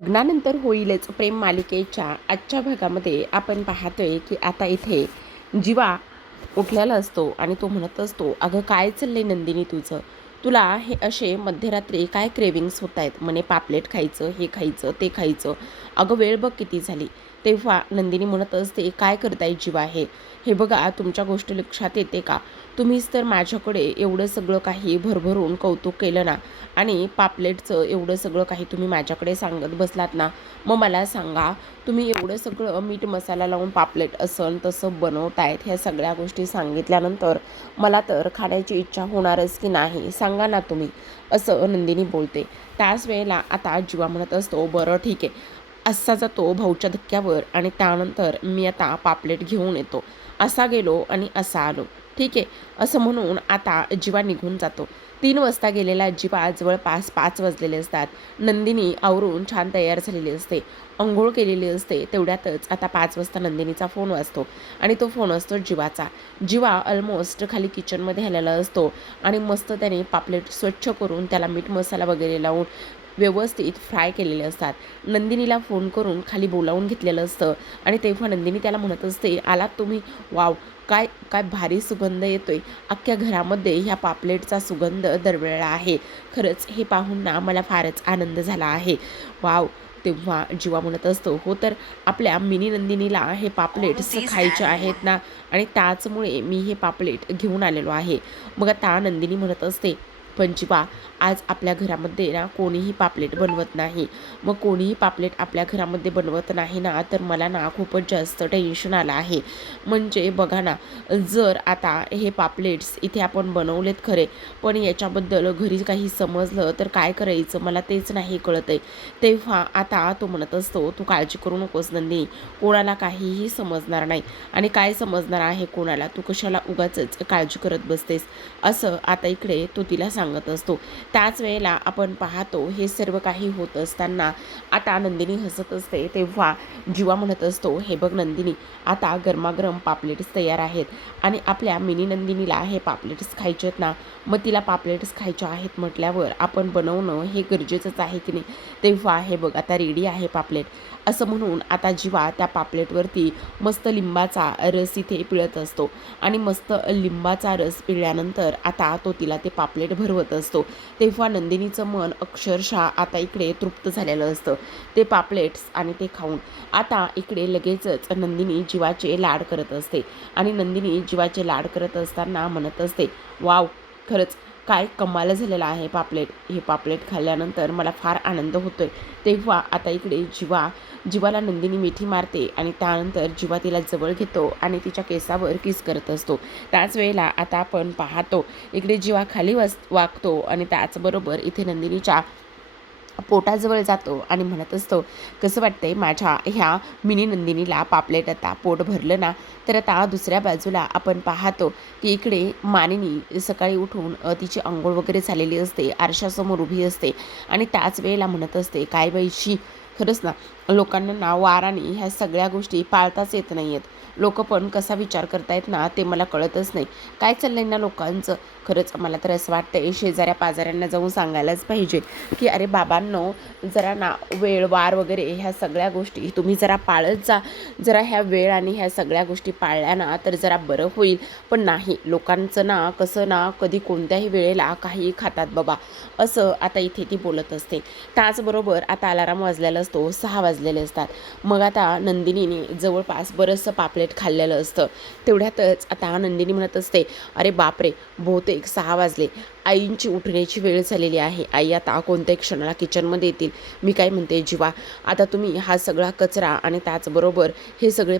लग्नानंतर होईलच प्रेम मालिकेच्या आजच्या भागामध्ये आपण पाहतोय की आता इथे जीवा उठलेला असतो आणि तो म्हणत असतो, अगं काय चाललंय नंदिनी तुझं? तुला हे असे मध्यरात्री काय क्रेविंग्स होत आहेत? म्हणे पापलेट खायचं, हे खायचं, ते खायचं. अगं वेळ बघ किती झाली. तेव्हा नंदिनी म्हणत असते, काय करताय जीवा हे बघा, तुमच्या गोष्टी लक्षात येते का? तुम्हीच तर माझ्याकडे एवढं सगळं काही भरभरून कौतुक केलं ना, आणि पापलेटचं एवढं सगळं काही तुम्ही माझ्याकडे सांगत बसलात ना. मग मला सांगा, तुम्ही एवढं सगळं मीठ मसाला लावून पापलेट असं तसं बनवतायत, ह्या सगळ्या गोष्टी सांगितल्यानंतर मला तर खाण्याची इच्छा होणारच की नाही, सांगा ना तुम्ही, असं नंदिनी बोलते. त्याच वेळेला आता जीवा म्हणत असतो, बरं ठीक आहे. असा जातो भाऊच्या धक्क्यावर आणि त्यानंतर मी आता पापलेट घेऊन येतो. असा गेलो आणि असा आलो. ठीक आहे, असं म्हणून आता जीवा निघून जातो. 3 वाजता गेलेला जीवा जवळपास 5 वाजलेले असतात. नंदिनी आवरून छान तयार झालेली असते, अंघोळ केलेली असते. तेवढ्यातच आता 5 वाजता नंदिनीचा फोन वाजतो आणि तो फोन असतो जीवाचा. जीवा ऑलमोस्ट खाली किचनमध्ये आलेला असतो आणि मस्त त्याने पापलेट स्वच्छ करून त्याला मीठ मसाला वगैरे लावून व्यवस्थित फ्राय केलेले असतात. नंदिनीला फोन करून खाली बोलावून घेतलेलं असतं आणि तेव्हा नंदिनी त्याला म्हणत असते, आलात तुम्ही? वाव, काय काय भारी सुगंध येतोय. अख्ख्या घरामध्ये ह्या पापलेटचा सुगंध दरवेळेला आहे. खरंच हे पाहून ना मला फारच आनंद झाला आहे. वाव. तेव्हा जीवा म्हणत असतो, हो तर आपल्या मिनी नंदिनीला हे पापलेट्स खायचे आहेत ना, आणि त्याचमुळे मी हे पापलेट घेऊन आलेलो आहे. मग आता नंदिनी म्हणत असते, पण जीवा, आज आपल्या घरामध्ये ना कोणीही पापलेट बनवत नाही. मग कोणीही पापलेट आपल्या घरामध्ये बनवत नाही ना, तर मला ना खूपच जास्त टेन्शन आलं आहे. म्हणजे बघा ना, जर आता हे पापलेट्स इथे आपण बनवलेत खरे, पण याच्याबद्दल घरी काही समजलं तर काय करायचं, मला तेच नाही कळत आहे. तेव्हा आता तो म्हणत असतो, तू काळजी करू नकोस नंदिनी, कोणाला काहीही समजणार नाही. आणि काय समजणार आहे कोणाला, तू कशाला उगाचच काळजी करत बसतेस, असं आता इकडे तो तिला सांगत असतो. त्याच वेळेला आपण पाहतो हे सर्व काही होत असताना आता नंदिनी हसत असते. तेव्हा जीवा म्हणत असतो, हे बघ नंदिनी, आता गरमागरम पापलेट्स तयार आहेत आणि आपल्या मिनी नंदिनीला हे पापलेट्स खायचे आहेत ना, मग तिला पापलेट्स खायचे आहेत म्हटल्यावर आपण बनवणं हे गरजेचंच आहे की नाही. तेव्हा हे बघ, आता रेडी आहे पापलेट, असं म्हणून आता जीवा त्या पापलेटवरती मस्त लिंबाचा रस इथे पिळत असतो आणि मस्त लिंबाचा रस पिळल्यानंतर आता तो तिला ते पापलेट भरवत असतो. तेव्हा नंदिनीचं मन अक्षरशः आता इकडे तृप्त झालेलं असतं ते पापलेट्स आणि ते खाऊन. आता इकडे लगेचच नंदिनी जीवाचे लाड करत असते आणि नंदिनी जीवाचे लाड करत असताना म्हणत असते, वाव, खरंच काय कमाल झालेला आहे पापलेट. हे पापलेट खाल्ल्यानंतर मला फार आनंद होतोय. तेव्हा आता इकडे जीवाला नंदिनी मिठी मारते आणि त्यानंतर जीवा तिला जवळ घेतो आणि तिच्या केसावर किस करत असतो. त्याच वेळेला आता आपण पाहतो इकडे जीवा खाली वागतो आणि त्याचबरोबर इथे नंदिनीच्या पोटाजवळ जातो आणि म्हणत असतो, कसं वाटतंय माझ्या ह्या मिनी नंदिनीला पापलेट? आता पोट भरलं ना? तर आता दुसऱ्या बाजूला आपण पाहतो की इकडे मानिनी सकाळी उठून तिची अंघोळ वगैरे झालेली असते, आरशासमोर उभी असते आणि त्याच वेळेला म्हणत असते, काय बाईशी, खरंच ना, लोकांना ना वाराने ह्या सगळ्या गोष्टी पाळताच येत नाही आहेत. लोक पण कसा विचार करतायत ना, ते मला कळतच नाही. काय चाललंय ना लोकांचं? खरंच मला तर असं वाटतंय शेजाऱ्या पाजाऱ्यांना जाऊन सांगायलाच पाहिजे की अरे बाबांनो, जरा ना वेळ वार वगैरे ह्या सगळ्या गोष्टी तुम्ही जरा पाळत जा. जरा ह्या वेळ आणि ह्या सगळ्या गोष्टी पाळल्या ना तर जरा बरं होईल. पण नाही, लोकांचं ना कसं ना, कधी कोणत्याही वेळेला काही खातात बाबा, असं आता इथे ती बोलत असते. त्याचबरोबर आता अलाराम वाजलेला असतो, 6 वाजलेले असतात. मग आता नंदिनीने जवळपास बरंचसं पापलेट खाल्लेलं असतं. तेवढ्यातच आता नंदिनी म्हणत असते, अरे बापरे, बहुतेक 6 वाजले, आईंची उठण्याची वेळ झालेली आहे. आई आता कोणत्याही क्षणाला किचनमध्ये येतील. मी काय म्हणते जीवा, आता तुम्ही हा सगळा कचरा आणि त्याचबरोबर हे सगळे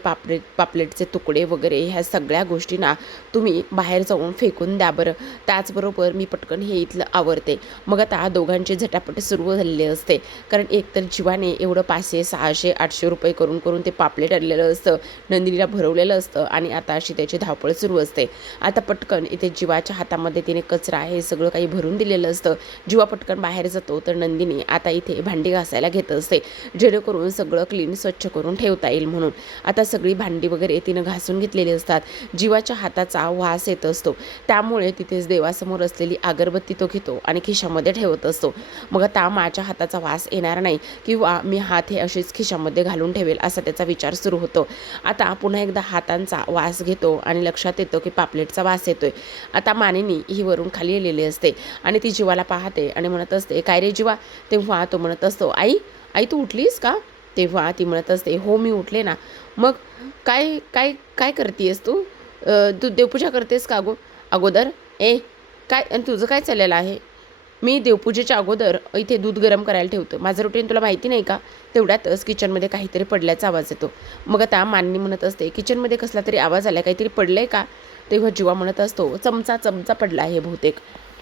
पापलेटचे तुकडे वगैरे ह्या सगळ्या गोष्टींना तुम्ही बाहेर जाऊन फेकून द्या बरं. त्याचबरोबर मी पटकन हे इथलं आवरते. मग आता दोघांची झटापट सुरू झालेली असते, कारण एकतर जीवाने एवढं 500 600 800 रुपये करून करून ते पापलेट आणलेलं असतं, नंदिनीला भरवलेलं असतं आणि आता अशी त्याची धावपळ सुरू असते. आता पटकन इथे जीवाच्या हातामध्ये तिने कचरा हे सगळं काही भरून दिलेलं असतं. जीवा पटकन बाहेर जातो तर नंदिनी आता इथे भांडी घासायला घेत असते, जेणेकरून सगळं क्लीन स्वच्छ करून ठेवता येईल म्हणून. आता सगळी भांडी वगैरे तिनं घासून घेतलेली असतात. जीवाच्या हाताचा वास येत असतो, त्यामुळे तिथेच देवासमोर असलेली अगरबत्ती तो घेतो आणि खिशामध्ये ठेवत असतो. मग आता माझ्या हाताचा वास येणार नाही किंवा मी हात हे असेच खिशामध्ये घालून ठेवेल असा त्याचा विचार सुरू होतो. आता पुन्हा एकदा हातांचा वास घेतो आणि लक्षात येतो की पापलेटचा वास येतोय. आता मानिनी ही वरून खाली आलेली असते आणि ती जीवाला पाहते आणि म्हणत असते, काय रे जीवा? तेव्हा तो म्हणत असतो, आई आई तू उठलीस का? तेव्हा ती म्हणत असते, हो मी उठले ना. मग काय काय काय करतेस तू? तू देवपूजा करतेस का अगोदर? काय आणि तुझं काय चाललेलं आहे? मी देवपूजेच्या अगोदर इथे दूध गरम करायला ठेवतो. माझं रुटीन तुला माहिती नाही का? तेवढ्यातच किचनमध्ये काहीतरी पडल्याचा आवाज येतो. मग आता मानिनी म्हणत असते, किचनमध्ये कसला तरी आवाज आला, काहीतरी पडलंय का? तेव्हा जीवा म्हणत असतो, चमचा पडला आहे बहुतेक.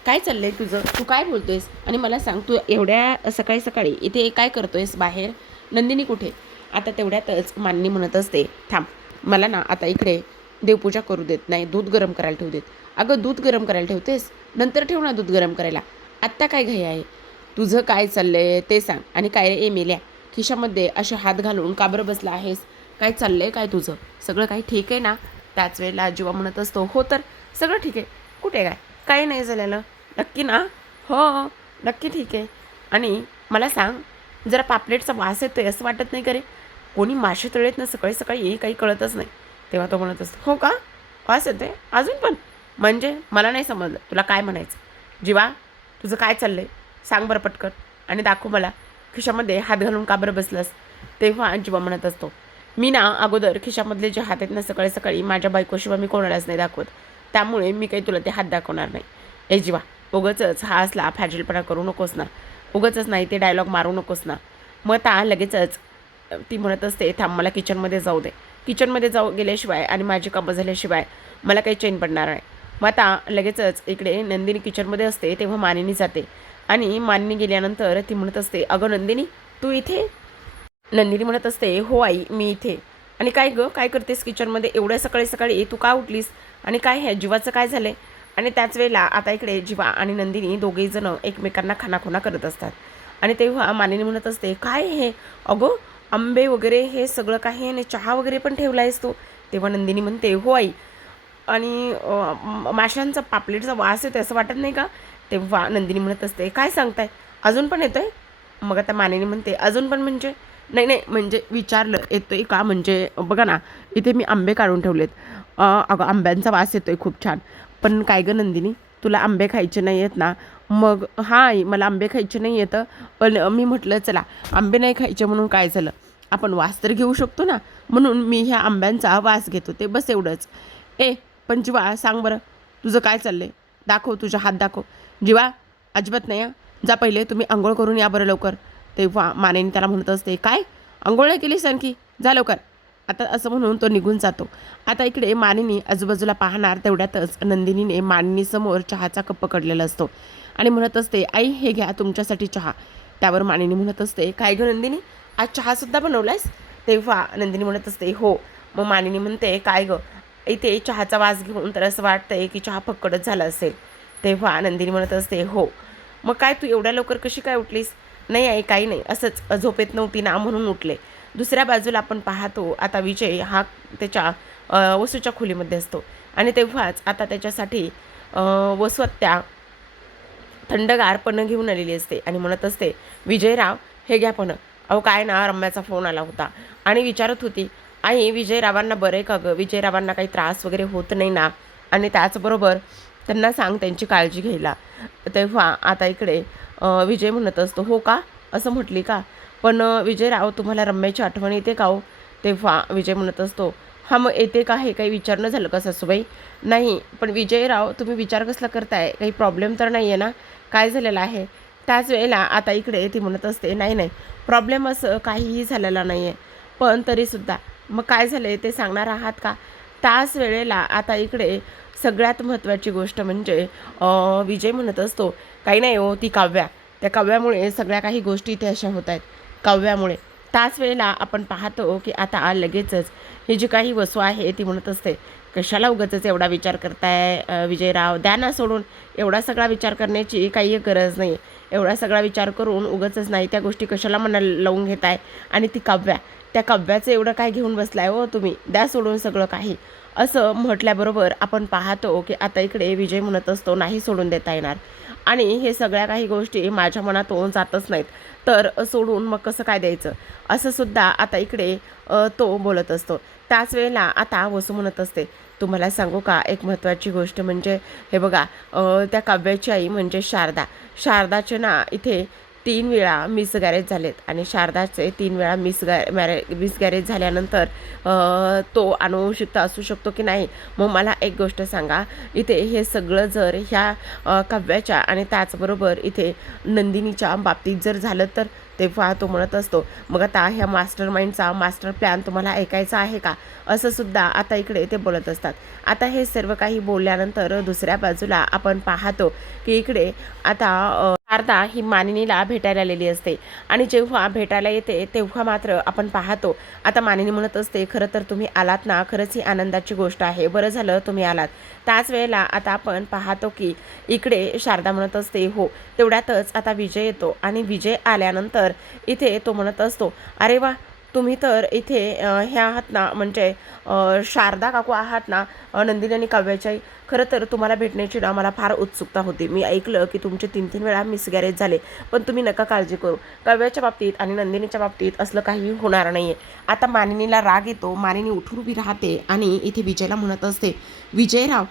काय चाललंय तुझं? तू काय बोलतोयस? आणि मला सांग, तू एवढ्या सकाळी सकाळी इथे काय करतोयस बाहेर? नंदिनी कुठे? आता तेवढ्यातच मानिनी म्हणत असते, थांब, मला ना आता इकडे देवपूजा करू देत नाही, दूध गरम करायला ठेवू देत. अगं दूध गरम करायला ठेवतेस? नंतर ठेव ना दूध गरम करायला, आत्ता काय घाई आहे? तुझं काय चाललंय ते सांग. आणि काय रे मेल्या, खिशामध्ये असे हात घालून का बरं बसला आहेस? काय चाललंय काय तुझं? सगळं काही ठीक आहे ना? त्याच वेळेला जीवा म्हणत असतो, हो तर सगळं ठीक आहे. कुठे काय काही नाही झालेलं, नक्की ना? हो नक्की ठीक आहे. आणि मला सांग, जरा पापलेटचा वास येतोय असं वाटत नाही का रे? कोणी मासे तळेत ना सकाळी सकाळी काही कळतच नाही. तेव्हा तो म्हणत असतो, हो का? वास येतोय अजून पण? म्हणजे मला नाही समजलं तुला काय म्हणायचं. जीवा तुझं काय चाललंय सांग बरं पटकन आणि दाखव मला, खिशामध्ये हात घालून का बरं बसलास? तेव्हा जीवा म्हणत असतो, मी ना अगोदर खिशामधले जे हात आहेत ना सकाळी सकाळी माझ्या बायकोशिवाय मी कोणालाच नाही दाखवत, त्यामुळे मी काही तुला ते हात दाखवणार नाही. जीवा उगाचच हा असला फॅजलपणा करू नकोस ना, उगाचच नाही ते डायलॉग मारू नकोस ना. मग आता लगेचच ती म्हणत असते, थांब मला किचनमध्ये जाऊ दे. किचनमध्ये गेल्याशिवाय आणि माझी कामं झाल्याशिवाय मला काही चैन पडणार नाही. मग आता लगेचच इकडे नंदिनी किचनमध्ये असते तेव्हा मानिनी जाते आणि मानिनी गेल्यानंतर ती म्हणत असते, अगं नंदिनी तू इथे? नंदिनी म्हणत असते, हो आई मी इथे. आणि काय गं काय करतेस किचनमध्ये एवढ्या सकाळी सकाळी? तू का उठलीस? आणि काय हे जीवाचं काय झालं? आणि त्याच वेळेला आता इकडे जीवा आणि नंदिनी दोघेहीजणं एकमेकांना खानाखुणा करत असतात. आणि तेव्हा मानिनी म्हणत असते, काय हे? अगं आंबे वगैरे हे सगळं काही आणि चहा वगैरे पण ठेवला आहेस तू? तेव्हा नंदिनी म्हणते, हो आई. आणि माशांचा पापलेटचा वास येतो असं वाटत नाही का? तेव्हा नंदिनी म्हणत असते, काय सांगताय अजून पण येतोय? मग आता मानिनी म्हणते, अजून पण म्हणजे? नाही नाही म्हणजे विचारलं येतोय का, म्हणजे बघा ना इथे मी आंबे काढून ठेवलेत. अगं आंब्यांचा वास येतोय खूप छान. पण काय गं नंदिनी तुला आंबे खायचे नाही आहेत ना? मग हां आई मला आंबे खायचे नाही येतं, पण मी म्हटलं चला आंबे नाही खायचे म्हणून काय झालं, आपण वास तर घेऊ शकतो ना, म्हणून मी ह्या आंब्यांचा वास घेतो ते बस एवढंच. पण जीवा सांग बरं तुझं काय चाललंय? दाखव तुझा हात दाखव. जीवा अजिबात नाही हां, जा पहिले तुम्ही अंघोळ करून या बरं लवकर. तेव्हा मानेने त्याला म्हणत असते, काय अंघोळ नाही केलीस आणखी? जा लवकर. आता असं म्हणून तो निघून जातो. आता इकडे मानिनी आजूबाजूला पाहणार तेवढ्यातच नंदिनीने मानिनीसमोर चहाचा कप पकडलेला असतो आणि म्हणत असते, आई हे घ्या तुमच्यासाठी चहा. त्यावर मानिनी म्हणत असते, काय गं नंदिनी आज चहासुद्धा बनवलायस? तेव्हा नंदिनी म्हणत असते, हो. मग मानिनी म्हणते, काय गं इथे चहाचा वास घेऊन तर असं वाटतंय की चहा फक्कडच झाला असेल. तेव्हा नंदिनी म्हणत असते, हो. मग काय तू एवढ्या लवकर कशी काय उठलीस? नाही आई काही नाही, असंच झोपेत नव्हती ना म्हणून उठले. दुसऱ्या बाजूला आपण पाहतो आता विजय हा त्याच्या वसूच्या खोलीमध्ये असतो आणि तेव्हाच आता त्याच्यासाठी वसू आत्या थंडगार पणं घेऊन आलेली असते आणि म्हणत असते, विजयराव हे घ्या पणं. अहो काय ना रम्याचा फोन आला होता आणि विचारत होती, आई विजयरावांना बरं आहे का गं? विजयरावांना काही त्रास वगैरे होत नाही ना? आणि त्याचबरोबर त्यांना सांग त्यांची काळजी घ्यायला. तेव्हा आता इकडे विजय म्हणत असतो, हो का असं म्हटली का? पण विजयराव तुम्हाला रम्याची आठवण येते का हो? तेव्हा विजय म्हणत असतो, हां मग येते का हे काही विचारणं झालं का सासूबाई? नाही पण विजयराव तुम्ही विचार कसला करताय? काही प्रॉब्लेम तर नाही आहे ना? काय झालेलं आहे? त्याच वेळेला आता इकडे ती म्हणत असते, नाही नाही प्रॉब्लेम असं काहीही झालेला नाही आहे, पण तरीसुद्धा मग काय झालं आहे ते सांगणार आहात का? त्याच वेळेला आता इकडे सगळ्यात महत्त्वाची गोष्ट म्हणजे विजय म्हणत असतो, काही नाही हो ती काव्या, त्या काव्यामुळे सगळ्या काही गोष्टी इथे अशा होत आहेत काव्यामुळे. त्याच वेळेला आपण पाहतो की आता लगेचच ही जी काही वसू आहे ती म्हणत असते, कशाला उगाचच एवढा विचार करताय विजयराव, द्या ना सोडून. एवढा सगळा विचार करण्याची काही गरज नाही. एवढा सगळा विचार करून उगाचच नाही त्या गोष्टी कशाला मनाला लावून घेताय. आणि ती काव्या, त्या काव्याचं एवढं काय घेऊन बसलाय हो तुम्ही, द्या सोडून सगळं काही. असं म्हटल्याबरोबर आपण पाहतो की आता इकडे विजय म्हणत असतो नाही सोडून देता येणार. आणि हे सगळ्या काही गोष्टी माझ्या मनातून जातच नाहीत, तर सोडून मग कसं काय द्यायचं, असं सुद्धा आता इकडे तो बोलत असतो. त्याच वेळेला आता वसू म्हणत असते, तुम्हाला सांगू का एक महत्त्वाची गोष्ट, म्हणजे हे बघा, त्या काव्याची आई म्हणजे शारदाचे ना इथे 3 वेळा मिसगॅरेज झालेत. आणि शारदाचे 3 वेळा मिसगॅरेज झाल्यानंतर तो अनुवंशिकता असू शकतो की नाही. मग मला एक गोष्ट सांगा, इथे हे सगळं जर ह्या काव्याच्या आणि त्याचबरोबर इथे नंदिनीच्या बाबतीत जर झालं तर तेव्हा तो म्हणत असतो, मग आता ह्या मास्टर माइंडचा मास्टर प्लॅन तुम्हाला ऐकायचा आहे का, असं सुद्धा आता इकडे ते बोलत असतात. आता हे सर्व काही बोलल्यानंतर दुसऱ्या बाजूला आपण पाहतो की इकडे आता शारदा ही मानिनीला भेटायला आलेली असते. आणि जेव्हा भेटायला येते तेव्हा मात्र आपण पाहतो आता मानिनी म्हणत असते, खरं तर तुम्ही आलात ना, खरंच ही आनंदाची गोष्ट आहे, बरं झालं तुम्ही आलात. त्याच वेळेला आता आपण पाहतो की इकडे शारदा म्हणत असते, हो. तेवढ्यातच आता विजय येतो. आणि विजय आल्यानंतर इथे तो म्हणत असतो, अरे वा, तुम्ही तर इथे ह्या आहात ना, म्हणजे शारदा काकू आहात ना, नंदिनी आणि काव्याच्या आई. खरं तर तुम्हाला भेटण्याची ना मला फार उत्सुकता होती. मी ऐकलं की तुमचे 3-3 वेळा मिसगॅरेज झाले, पण तुम्ही नका काळजी करू. काव्याच्या बाबतीत आणि नंदिनीच्या बाबतीत असलं काही होणार नाही आहे. आता मानिनीला राग येतो. मानिनी उठून उभी राहते आणि इथे विजयला म्हणत असते, विजयराव,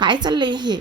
काय चाललंय हे?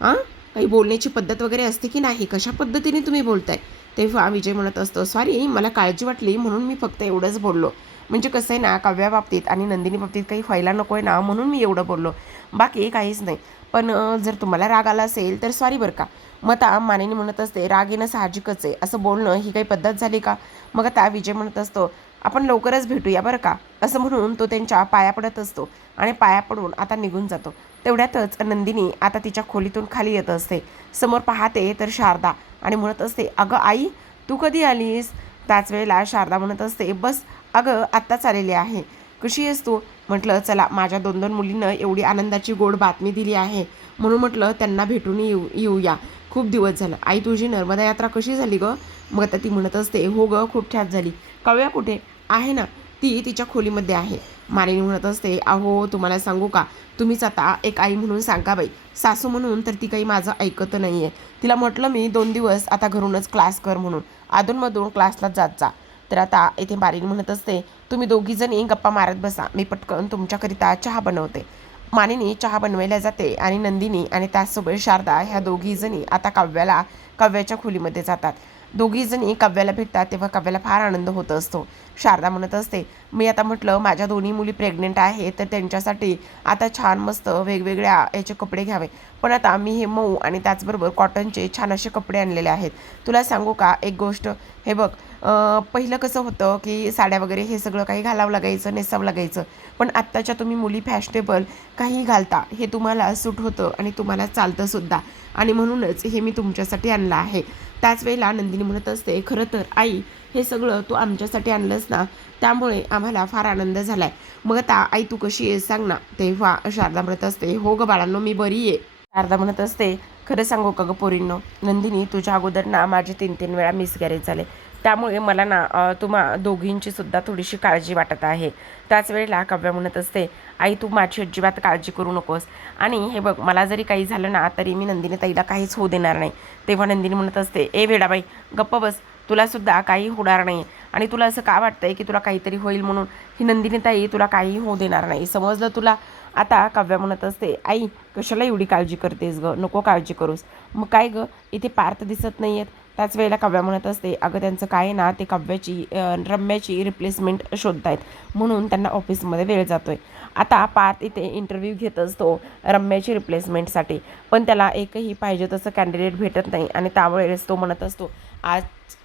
हां, काही बोलण्याची पद्धत वगैरे असते की नाही? कशा पद्धतीने तुम्ही बोलताय? तेव्हा विजय म्हणत असतो, सॉरी, मला काळजी वाटली म्हणून मी फक्त एवढंच बोललो. म्हणजे कसं आहे ना, काव्या बाबतीत आणि नंदिनी बाबतीत काही व्हायला नको आहे ना, म्हणून मी एवढं बोललो, बाकी काहीच नाही. पण जर तुम्हाला राग आला असेल तर सॉरी बरं का. मग आता मानिनी म्हणत असते, राग येणं साहजिकच आहे, असं बोलणं ही काही पद्धत झाली का? मग आता विजय म्हणत असतो, आपण लवकरच भेटूया बरं का, असं म्हणून तो त्यांच्या पाया पडत असतो. आणि पाया पडून आता निघून जातो. तेवढ्यातच नंदिनी आता तिच्या खोलीतून खाली येत असते. समोर पाहते तर शारदा, आणि म्हणत असते, अगं आई, तू कधी आलीस? त्याच वेळेला शारदा म्हणत असते, बस अगं आत्ताच आलेली आहे. कशी आहेस तू? म्हटलं चला, माझ्या 2-2 मुलींना एवढी आनंदाची गोड बातमी दिली आहे, म्हणून म्हटलं त्यांना भेटून येऊया. खूप दिवस झालं. आई, तुझी नर्मदा यात्रा कशी झाली गं? मग आता ती म्हणत असते, हो गं, खूप छान झाली. काव्या कुठे आहे? ना, ती तिच्या खोलीमध्ये आहे. मालिनी म्हणत असते, अहो तुम्हाला सांगू का, तुम्हीच आता एक आई म्हणून सांगा बाई, सासू म्हणून तर ती काही माझं ऐकत नाही आहे. तिला म्हटलं मी 2 दिवस आता घरूनच क्लास कर म्हणून, अधूनमधून क्लासला जात जा. तर आता इथे मालिनी म्हणत असते, तुम्ही दोघीजणी गप्पा मारत बसा, मी पटकन तुमच्याकरिता चहा बनवते. मानिनी चहा बनवायला जाते आणि नंदिनी आणि त्याचसोबत शारदा ह्या दोघीजणी आता काव्याच्या खोलीमध्ये जातात. दोघीजणी काव्याला भेटतात तेव्हा काव्याला फार आनंद होत असतो. शारदा म्हणत असते, मी आता म्हटलं माझ्या दोन्ही मुली प्रेग्नेंट आहेत, तर त्यांच्यासाठी आता छान मस्त वेगवेगळ्या याचे कपडे घ्यावे. पण आता मी हे मऊ आणि त्याचबरोबर कॉटनचे छान असे कपडे आणलेले आहेत. तुला सांगू का एक गोष्ट, हे बघ, पहिलं कसं होतं की साड्या वगैरे हे सगळं काही घालावं लागायचं, नेसावं लागायचं. पण आत्ताच्या तुम्ही मुली फॅशनेबल काही घालता, हे तुम्हाला सूट होतं आणि तुम्हाला चालतंसुद्धा. आणि म्हणूनच हे मी तुमच्यासाठी आणलं आहे. त्याच वेळेला नंदिनी म्हणत असते, खरं तर आई, हे सगळं तू आमच्यासाठी आणलंस ना, त्यामुळे आम्हाला फार आनंद झाला आहे. मग आता आई तू कशी आहे सांग ना. तेव्हा शारदा म्हणत असते, हो गं बाळांनो, मी बरी आहे. शारदा म्हणत असते, खरं सांगू का गं पोरींनो, नंदिनी तुझ्या अगोदर ना माझे 3-3 वेळा मिसगॅरेज झाले, त्यामुळे मला ना तुम्हा दोघींची सुद्धा थोडीशी काळजी वाटत आहे. त्याच वेळेला काव्या म्हणत असते, आई तू माझी अजिबात काळजी करू नकोस. आणि हे बघ, मला जरी काही झालं ना तरी मी नंदिनी ताईला काहीच होऊ देणार नाही. तेव्हा नंदिनी म्हणत असते, ए वेडाबाई, गप्प बस, तुलासुद्धा काही होणार नाही. आणि तुला असं का वाटतंय की तुला काहीतरी होईल म्हणून? ही नंदिनी ताई तुला काही होऊ देणार नाही, समजलं तुला? आता काव्या म्हणत असते, आई कशाला एवढी काळजी करतेस गं, नको काळजी करूस. मग काय गं, इथे पार्थ दिसत नाही आहेत. त्याच वेळेला काव्या म्हणत असते, अगं त्यांचं काय ना, ते रम्याची रिप्लेसमेंट शोधतायत, म्हणून त्यांना ऑफिसमध्ये वेळ जातोय. आता पार्थ इथे इंटरव्ह्यू घेत असतो रम्याची रिप्लेसमेंटसाठी, पण त्याला एकही पाहिजे तसं कॅन्डिडेट भेटत नाही. आणि त्यावेळेस तो म्हणत असतो, आज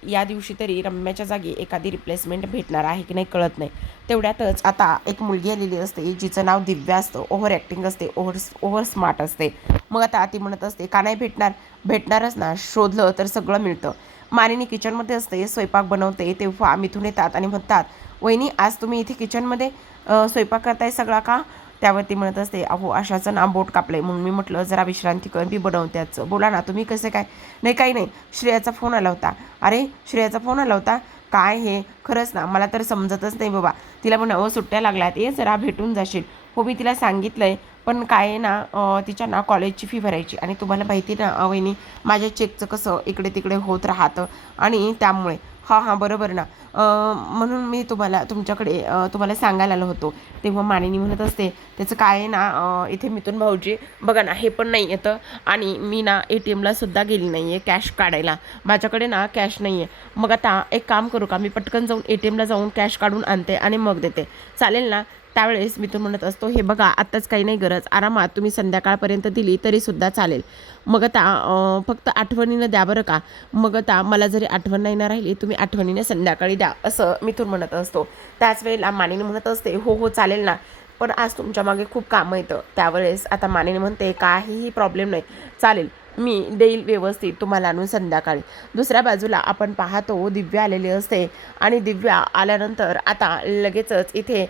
या दिवशी तरी रम्याच्या जागी एखादी रिप्लेसमेंट भेटणार आहे की नाही कळत नाही. तेवढ्यातच आता एक मुलगी आलेली असते जिचं नाव दिव्या असतं. ओव्हर ॲक्टिंग असते, ओव्हर स्मार्ट असते. मग आता ती म्हणत असते, का नाही भेटणार? भेटणारच ना, शोधलं तर सगळं मिळतं. मानिनी किचनमध्ये असते, स्वयंपाक बनवते. तेव्हा मिथून येतात आणि म्हणतात, वहिनी आज तुम्ही इथे किचनमध्ये स्वयंपाक करताय सगळा का? त्यावरती म्हणत असते, अहो आशाचं ना बोट कापलंय, म्हणून मी म्हटलं जरा विश्रांती कर, मी बनवत्याच. बोला ना तुम्ही, कसं काय? नाही काही नाही, श्रेयाचा फोन आला होता. अरे श्रेयाचा फोन आला होता? काय हे खरंच ना, मला तर समजतच नाही बाबा. तिला म्हणावं सुट्ट्या लागल्यात, ये जरा भेटून जाशील. हो मी तिला सांगितलंय, पण काय आहे ना तिच्या ना कॉलेजची फी भरायची, आणि तुम्हाला माहिती ना वहिनी, माझ्या चेकचं कसं इकडे तिकडे होत राहतं, आणि त्यामुळे हां बरोबर ना. म्हणून मी तुमच्याकडे तुम्हाला सांगायला आलो होतो. तेव्हा मानिनी म्हणत असते, त्याचं काय आहे ना इथे मिथून भाऊजी बघा ना, हे पण नाही येतं, आणि मी ना ATMला सुद्धा गेली नाही आहे कॅश काढायला, माझ्याकडे ना कॅश नाही आहे. मग आता एक काम करू का, मी पटकन जाऊन ATMला जाऊन कॅश काढून आणते आणि मग देते, चालेल ना? त्यावेळेस मी म्हणत असतो, हे बघा आत्ताच काही नाही गरज, आरामात तुम्ही संध्याकाळपर्यंत दिली तरीसुद्धा चालेल. मग आता फक्त आठवणीनं द्या बरं का. मग आता मला जरी आठवण नाही ना राहिली, तुम्ही आठवणीने संध्याकाळी द्या, असं मिथून म्हणत असतो. त्याच वेळेला मानिनी म्हणत असते, हो हो चालेल ना, पण आज तुमच्या मागे खूप कामं येतं. त्यावेळेस आता मानिनी म्हणते, काहीही प्रॉब्लेम नाही, चालेल, मी देईल व्यवस्थित तुम्हाला आणून संध्याकाळी. दुसऱ्या बाजूला आपण पाहतो दिव्या आलेली असते, आणि दिव्या आल्यानंतर आता लगेचच इथे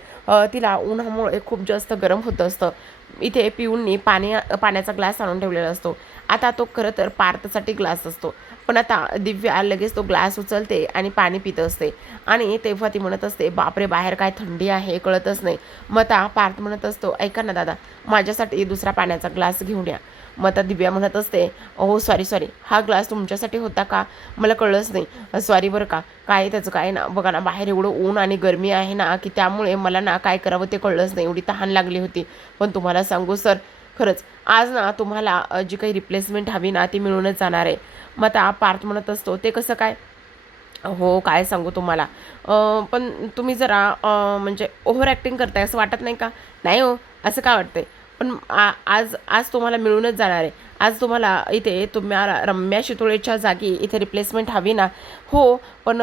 तिला उन्हामुळे खूप जास्त गरम होत असतं. इथे पिऊननी पाण्याचा ग्लास आणून ठेवलेला असतो. आता तो खरं तर पार्थसाठी ग्लास असतो, पण आता दिव्या लगेच तो ग्लास उचलते आणि पाणी पित असते, आणि तेव्हा ती म्हणत असते, बापरे बाहेर काय थंडी आहे कळतच नाही. मग आता पार्थ म्हणत असतो, ऐका ना दादा, माझ्यासाठी दुसरा पाण्याचा ग्लास घेऊन या. मग आता दिव्या म्हणत असते, हो सॉरी, हा ग्लास तुमच्यासाठी होता का? मला कळलंच नाही, सॉरी बरं का. काय त्याचं काय ना, बघा ना बाहेर एवढं ऊन आणि गरमी आहे ना, की त्यामुळे मला ना काय करावं ते कळलंच नाही, एवढी तहान लागली होती. पण तुम्हाला सांगू सर, खरंच आज ना तुम्हाला जी काही रिप्लेसमेंट हवी ना ती मिळूनच जाणार आहे. मग आता पार्थ म्हणत असतो, ते कसं काय? हो काय सांगू तुम्हाला, पण तुम्ही जरा म्हणजे ओव्हर ॲक्टिंग करताय असं वाटत नाही का? नाही हो, असं काय वाटतंय? पण आज आज तुम्हाला मिळूनच जाणार आहे. आज तुम्हाला इथे तुम्हाला रम्या शितोळेच्या जागी इथे रिप्लेसमेंट हवी ना? हो, पण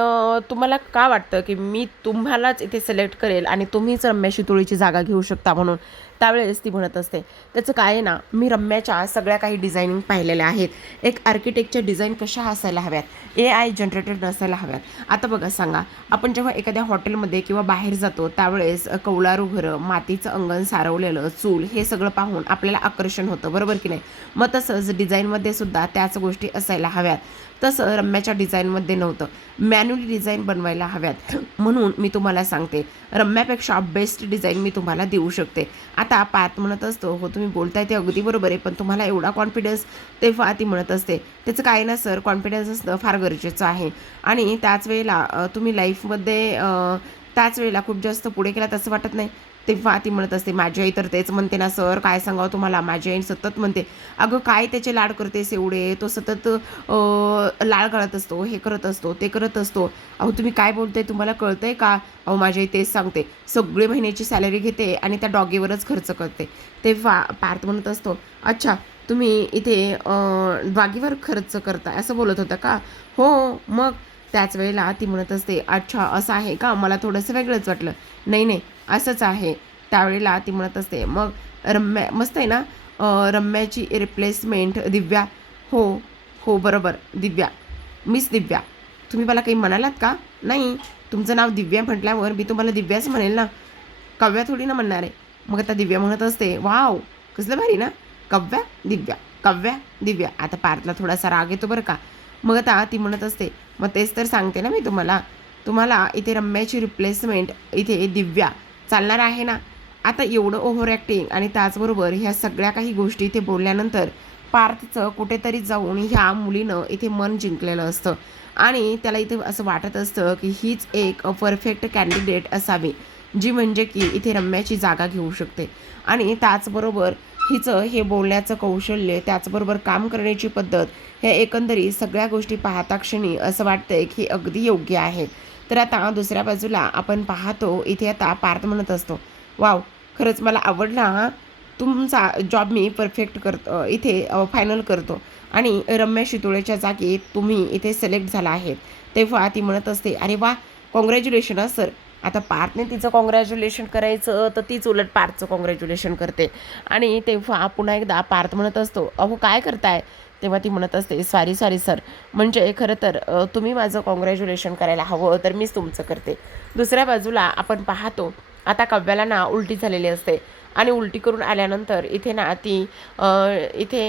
तुम्हाला का वाटतं की मी तुम्हालाच इथे सिलेक्ट करेल आणि तुम्हीच रम्या शितोळेची जागा घेऊ शकता म्हणून? त्यावेळेस ती म्हणत असते, त्याचं काय आहे ना, मी रम्याच्या सगळ्या काही डिझायनिंग पाहिलेल्या आहेत. एक आर्किटेक्टच्या डिझाईन कशा असायला हव्यात, AI जनरेटेड नसायला हव्यात. आता बघा सांगा, आपण जेव्हा एखाद्या हॉटेलमध्ये किंवा बाहेर जातो त्यावेळेस कौलारू घरं, मातीचं अंगण सारवलेलं, चूल, हे सगळं पाहून आपल्याला आकर्षण होतं, बरोबर की नाही? मग तसंच डिझाईनमध्ये सुद्धा त्याच गोष्टी असायला हव्यात. तसं रम्याच्या डिझाईनमध्ये नव्हतं, मॅन्युअली डिझाईन बनवायला हव्यात. म्हणून मी तुम्हाला सांगते, रम्यापेक्षा बेस्ट डिझाईन मी तुम्हाला देऊ शकते. आता पार्थ म्हणत असतो, हो तुम्ही बोलताय ते अगदी बरोबर आहे, पण तुम्हाला एवढा कॉन्फिडन्स? तेव्हा ती म्हणत असते, त्याचं काय ना सर, कॉन्फिडन्स असणं फार गरजेचं आहे, आणि त्याच वेळेला तुम्ही लाईफमध्ये त्याच वेळेला खूप जास्त पुढे गेलात असं वाटत नाही? तेव्हा ती म्हणत असते, माझी आई तर तेच म्हणते ना सर, काय सांगावं तुम्हाला, माझी आई सतत म्हणते, अगं काय त्याचे लाड करतेस एवढे, तो सतत लाड घालत असतो, हे करत असतो, ते करत असतो. अहो तुम्ही काय बोलताय, तुम्हाला कळतंय का? अहो माझी आई तेच सांगते, सगळे महिन्याची सॅलरी घेते आणि त्या डॉगीवरच खर्च करते. तेव्हा पार्थ म्हणत असतो, अच्छा तुम्ही इथे डॉगीवर खर्च करताय असं बोलत होता का? हो मग. त्याच वेळेला ती म्हणत असते, अच्छा असं आहे का, मला थोडंसं वेगळंच वाटलं. नाही असंच आहे. त्यावेळेला ती म्हणत असते, मग रम्या मस्त आहे ना, रम्याची रिप्लेसमेंट दिव्या. हो हो बरोबर, दिव्या, मिस दिव्या. तुम्ही मला काही म्हणालात का? नाही, तुमचं नाव दिव्या म्हटल्यावर मी तुम्हाला दिव्याच म्हणेल ना, काव्या थोडी ना म्हणणार आहे. मग आता दिव्या म्हणत असते, वाव कसलं भारी ना, काव्या दिव्या, काव्या दिव्या. आता पार्थला थोडासा राग येतो बरं का. मग आता ती म्हणत असते, मग तेच तर सांगते ना मी तुम्हाला, तुम्हाला इथे रम्याची रिप्लेसमेंट इथे दिव्या चालणार आहे ना? आता एवढं ओव्हर ॲक्टिंग आणि त्याचबरोबर ह्या सगळ्या काही गोष्टी इथे बोलल्यानंतर पार्थचं कुठेतरी जाऊन ह्या मुलीनं इथे मन जिंकलेलं असतं, आणि त्याला इथे असं वाटत असतं की हीच एक परफेक्ट कॅन्डिडेट असावी, जी म्हणजे की इथे रम्याची जागा घेऊ शकते. आणि त्याचबरोबर हिचं हे बोलण्याचं कौशल्य, त्याचबरोबर काम करण्याची पद्धत, ह्या एकंदरीत सगळ्या गोष्टी पाहता क्षणी असं वाटतंय की हे योग्य आहे. तर आता दुसऱ्या बाजूला आपण पाहतो, इथे आता पार्थ म्हणत असतो, वाव खरंच मला आवडला हा, तुमचा जॉब मी परफेक्ट करतो, इथे फायनल करतो, आणि रम्या शितोळेच्या जागी तुम्ही इथे सिलेक्ट झाला आहेत. तेव्हा ती म्हणत असते, अरे वा, कॉंग्रॅच्युलेशन हा सर. आता पार्थने तिचं कॉंग्रॅच्युलेशन करायचं तर तीच उलट पार्थचं कॉंग्रॅच्युलेशन करते, आणि तेव्हा पुन्हा एकदा पार्थ म्हणत असतो, अहो काय करताय? तेव्हा ती म्हणत असते, सॉरी सर, म्हणजे खरं तर तुम्ही माझं कॉंग्रॅच्युलेशन करायला हवं, तर मीच तुमचं करते. दुसऱ्या बाजूला आपण पाहतो, आता काव्याला ना उलटी झालेली असते, आणि उलटी करून आल्यानंतर इथे ना ती इथे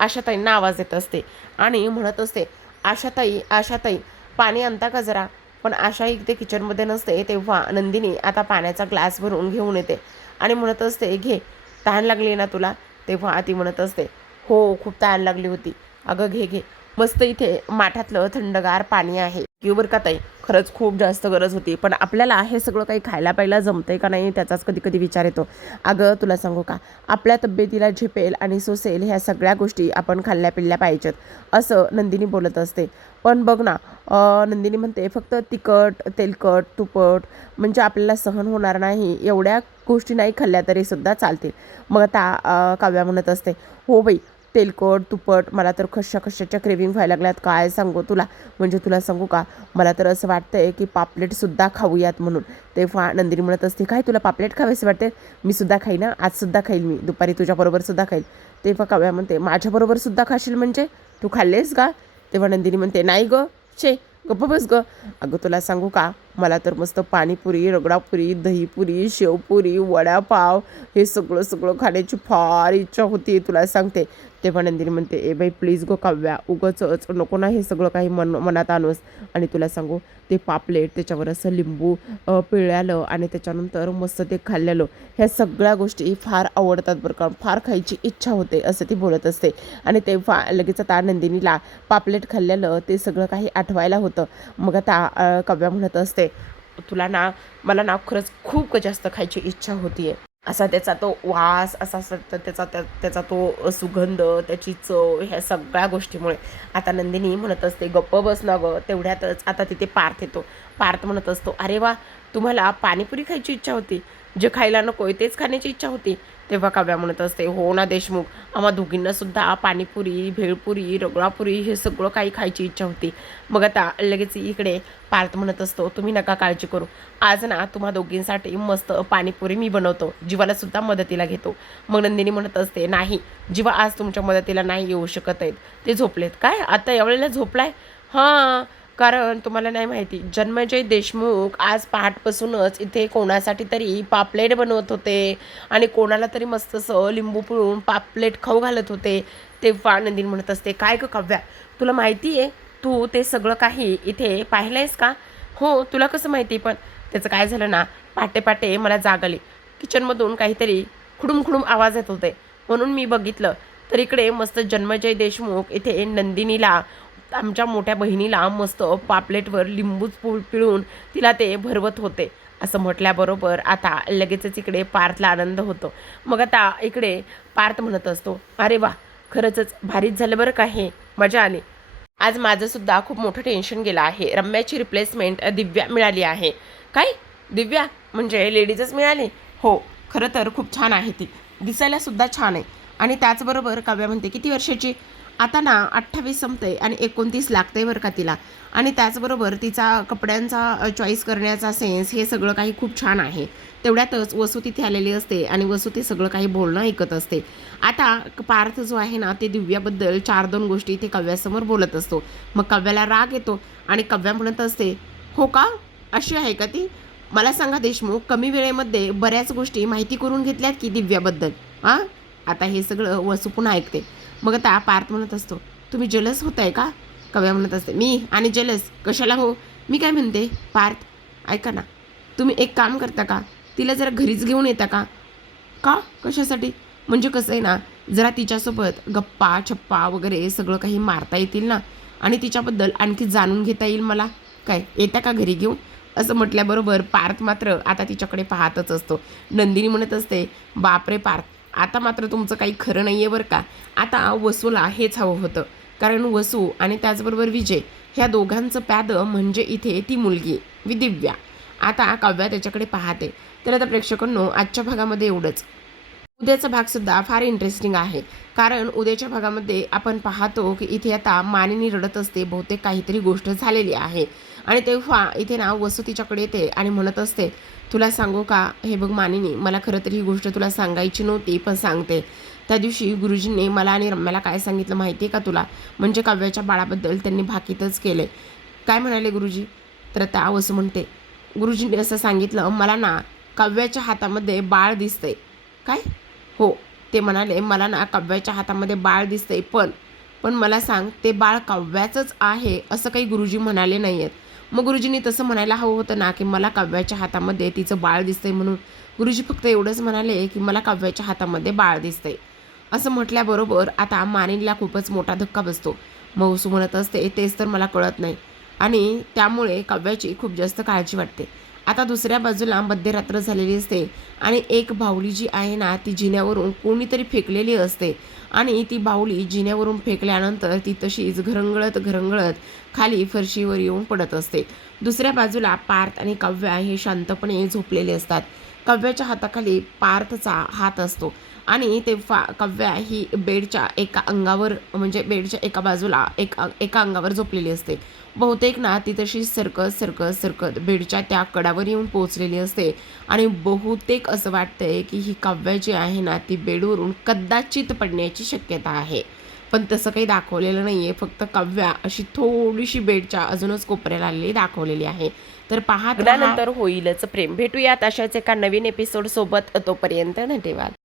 आशाताईंना आवाज येत असते आणि म्हणत असते, आशाताई आशाताई पाणी आणता का जरा. पण आशा इथे किचनमध्ये नसते. तेव्हा नंदिनी आता पाण्याचा ग्लास भरून घेऊन येते आणि म्हणत असते, घे, तहान लागली ना तुला. तेव्हा ती म्हणत असते, हो खूप तहान लागली होती. अगं घे घे, मस्त इथे माठातलं थंडगार पाणी आहे. बरं का ताई, खरंच खूप जास्त गरज होती. पण आपल्याला हे सगळं काही खायला प्यायला जमतंय का नाही त्याचाच कधी कधी विचार येतो. अगं तुला सांगू का, आपल्या तब्येतीला झेपेल आणि सोसेल ह्या सगळ्या गोष्टी आपण खाल्ल्या पिल्ल्या पाहिजेत, असं नंदिनी बोलत असते. पण बघ ना, नंदिनी म्हणते फक्त तिखट तेलकट तुपट म्हणजे आपल्याला सहन होणार नाही एवढ्या गोष्टी नाही खाल्ल्या तरी सुद्धा चालतील. मग आता काव्या म्हणत असते, हो बाई, तेलकट तुपट मला तर कशाच्या क्रेविंग व्हायला लागल्यात काय सांगू तुला. म्हणजे तुला सांगू का, मला तर असं वाटतंय की पापलेटसुद्धा खाऊयात म्हणून. तेव्हा नंदिनी म्हणत असते, काय तुला पापलेट खावेसे वाटते. मी सुद्धा खाईन ना, आजसुद्धा खाईल, मी दुपारी तुझ्याबरोबरसुद्धा खाईल. तेव्हा काव्या म्हणते, माझ्याबरोबरसुद्धा खाशील म्हणजे तू खाल्लेस का. तेव्हा नंदिनी म्हणते, नाही गं, शे गप्प बस गं. अगं तुला सांगू का, मला तर मस्त पाणीपुरी रगडापुरी दहीपुरी शेवपुरी वडापाव हे सगळं सगळं खाण्याची फार इच्छा होती तुला सांगते. तेव्हा नंदिनी म्हणते, ए बाई प्लीज गो काव्या, उगंच नको ना हे सगळं काही मनात आणूस. आणि तुला सांगू, ते पापलेट त्याच्यावर असं लिंबू पिळल्यालं आणि त्याच्यानंतर मस्त ते खाल्लेलं, ह्या सगळ्या गोष्टी फार आवडतात बरं का, फार खायची इच्छा होते असं ती बोलत असते. आणि तेव्हा लगेच आता नंदिनीला पापलेट खाल्लेलं ते सगळं काही आठवायला होतं. मग आता काव्या म्हणत असते, तुला ना, मला ना खरंच खूप जास्त खायची इच्छा होतीये. असा त्याचा तो वास असा त्याचा तो सुगंध त्याची चव ह्या सगळ्या गोष्टीमुळे आता नंदिनी म्हणत असते, गप्प बस ना गं. तेवढ्यातच आता तिथे पार्थ येतो. पार्थ म्हणत असतो, अरे वा, तुम्हाला पाणीपुरी खायची इच्छा होती, जे खायला नको तेच खाण्याची इच्छा होती. तेव्हा काव्या म्हणत असते, हो ना देशमुख, आम्हा दोघींना सुद्धा पाणीपुरी भेळपुरी रगडापुरी हे सगळं काही खायची इच्छा होती. मग आता लगेच इकडे पार्थ म्हणत असतो, तुम्ही नका काळजी करू, आज ना तुम्हा दोघींसाठी मस्त पाणीपुरी मी बनवतो, जीवाला सुद्धा मदतीला घेतो. मग नंदिनी म्हणत असते, नाही, जीवा आज तुमच्या मदतीला नाही येऊ शकत आहेत, ते झोपलेत. काय आता यावेळेला झोपलाय. हां, कारण तुम्हाला नाही माहिती, जन्मजय देशमुख आज पहाटपासूनच इथे कोणासाठी तरी पापलेट बनवत होते आणि कोणाला तरी मस्त असं लिंबू पिळून पापलेट खाऊ घालत होते. तेव्हा नंदिनी म्हणत असते, काय ग काव्या, तुला माहिती आहे, तू ते सगळं काही इथे पाहिलं आहेस का. हो, तुला कसं माहिती. पण त्याचं काय झालं ना, पाटे पाटे मला जाग आली, किचनमधून काहीतरी खुडूम खुडूम आवाज येत होते म्हणून मी बघितलं, तर इकडे मस्त जन्मजय देशमुख इथे नंदिनीला, आमच्या मोठ्या बहिणीला मस्त पापलेटवर लिंबूच पिळून तिला ते भरवत होते. असं म्हटल्याबरोबर आता लगेचच इकडे पार्थला आनंद होतो. मग आता इकडे पार्थ म्हणत असतो, अरे वा, खरंच भारीच झालं बरं का, हे मजा आली. आज माझंसुद्धा खूप मोठं टेन्शन गेलं आहे. रम्याची रिप्लेसमेंट दिव्या मिळाली आहे. काय, दिव्या म्हणजे लेडीजच मिळाली. हो, खरं तर खूप छान आहे ती, दिसायलासुद्धा छान आहे. आणि त्याचबरोबर काव्या म्हणते, किती वर्षाची. आता ना 28 संपते आणि 29 लागते बरं का तिला. आणि त्याचबरोबर तिचा कपड्यांचा चॉईस करण्याचा सेन्स हे सगळं काही खूप छान आहे. तेवढ्यातच वसू तिथे आलेली असते आणि वसू ते सगळं काही बोलणं ऐकत असते. आता पार्थ जो आहे ना, ते दिव्याबद्दल 4-2 गोष्टी इथे काव्यासमोर बोलत असतो. मग काव्याला राग येतो आणि काव्या म्हणत असते, हो का, अशी आहे का ती. मला सांगा देशमुख, कमी वेळेमध्ये बऱ्याच गोष्टी माहिती करून घेतल्यात की दिव्याबद्दल. हां, आता हे सगळं वसू पुन्हा ऐकते. मग आता पार्थ म्हणत असतो, तुम्ही जलस होताय का. काव्या म्हणत असते, मी आणि जलस कशाला हो. मी काय म्हणते पार्थ, ऐका ना, तुम्ही एक काम करता का, तिला जरा घरीच घेऊन येता का. का, कशासाठी. म्हणजे कसं आहे ना, जरा तिच्यासोबत गप्पा छप्पा वगैरे सगळं काही मारता येतील ना, आणि तिच्याबद्दल आणखी जाणून घेता येईल मला. काय, येता का घरी घेऊन. असं म्हटल्याबरोबर पार्थ मात्र आता तिच्याकडे पाहतच असतो. नंदिनी म्हणत असते, बापरे पार्थ, आता मात्र तुमचं काही खरं नाही आहे बरं का. आता वसूला हेच हवं होतं, कारण वसू आणि त्याचबरोबर विजय ह्या दोघांचं प्यादं म्हणजे इथे ती मुलगी दिव्या. आता काव्या त्याच्याकडे पाहते. तर आता प्रेक्षकांनो, आजच्या भागामध्ये एवढंच. उद्याचा भागसुद्धा फार इंटरेस्टिंग आहे, कारण उद्याच्या भागामध्ये आपण पाहतो की इथे आता मानिनी रडत असते, बहुतेक काहीतरी गोष्ट झालेली आहे. आणि तेव्हा इथे ना वसू तिच्याकडे येते आणि म्हणत असते, तुला सांगू का, हे बघ मानिनी, मला खरं तर ही गोष्ट तुला सांगायची नव्हती, पण सांगते. त्या दिवशी गुरुजींनी मला आणि रम्याला काय सांगितलं माहिती आहे का तुला. म्हणजे काव्याच्या बाळाबद्दल त्यांनी भाकीतच केले. काय म्हणाले गुरुजी. तर त्या वसू म्हणते, गुरुजींनी असं सांगितलं मला ना, काव्याच्या हातामध्ये बाळ दिसतंय. काय? हो, ते म्हणाले, मला ना काव्याच्या हातामध्ये बाळ दिसतंय, पण मला सांग, ते बाळ काव्याचंच आहे असं काही गुरुजी म्हणाले नाही आहेत. मग गुरुजींनी तसं म्हणायला हवं होतं ना, की मला काव्याच्या हातामध्ये तिचं बाळ दिसतंय म्हणून. गुरुजी फक्त एवढंच म्हणाले, की मला काव्याच्या हातामध्ये बाळ दिसतंय. असं म्हटल्याबरोबर आता मानिनीला खूपच मोठा धक्का बसतो. मग वसू म्हणत असते, तेच तर मला कळत नाही आणि त्यामुळे काव्याची खूप जास्त काळजी वाटते. आता दुसऱ्या बाजूला मध्यरात्र झालेली असते आणि एक बाहुली जी आहे ना, ती जिन्यावरून कोणीतरी फेकलेली असते आणि ती बाहुली जिन्यावरून फेकल्यानंतर ती तशीच घरंगळत घरंगळत खाली फरशीवर येऊन पडत असते. दुसऱ्या बाजूला पार्थ आणि काव्या हे शांतपणे झोपलेले असतात. काव्याच्या हाताखाली पार्थचा हात असतो आणि ते काव्या ही बेडच्या एका अंगावर म्हणजे बेडच्या एका बाजूला एका अंगावर झोपलेली असते. बहुतेक ना ती तशी सरकत सरकत सरकत बेडच्या त्या कडावर येऊन पोहोचलेली असते आणि बहुतेक असं वाटतंय की ही काव्या जी आहे ना ती बेडवरून कदाचित पडण्याची शक्यता आहे. पण तसं काही दाखवलेलं नाही आहे. फक्त काव्या अशी थोडीशी बेडच्या अजूनच कोपऱ्याला आलेली दाखवलेली आहे. तर पाहत राहा. होईलच प्रेम. भेटूयात अशाच एका नवीन एपिसोड सोबत. तोपर्यंत धन्यवाद.